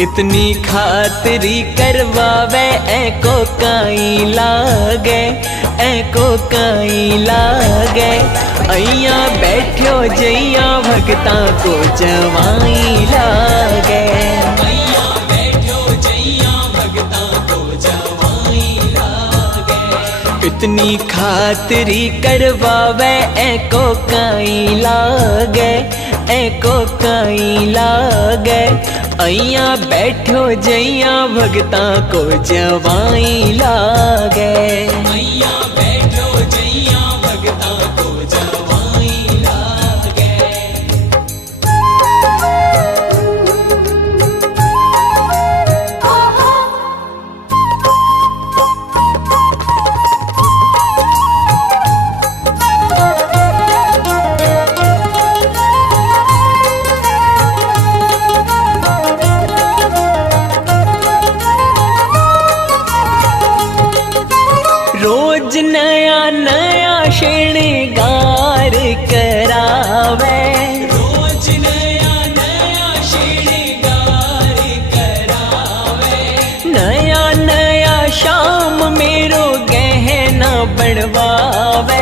इतनी खातरी करवावे ऐको काई लागे, ऐको काई लागे। अइया बैठो जइया भगता को जवाई लागे, अइया बैठो जइया भगता को जवाई लागे। इतनी खातरी करवावे ऐको काई लागे, ऐको काई लागे। अइया बैठो जइया भगता को जवाई लागे, अइया बैठो जइया भगता को जवाई लागे। रोज नया नया श्रृंगार करावे, रोज नया नया श्रृंगार करावे। नया नया शाम मेरो गहना बनवावे,